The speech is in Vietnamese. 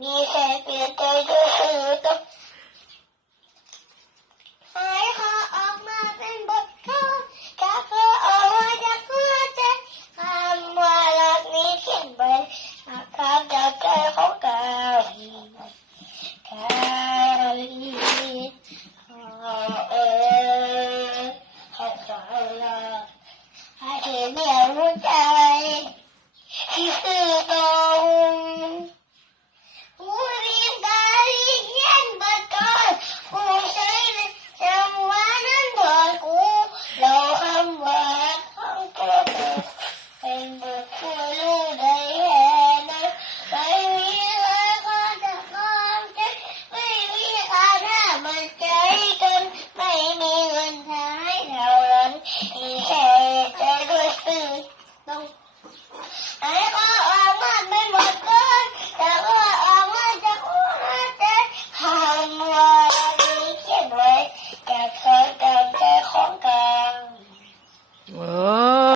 你先别再就是一个。Yeah. Hey.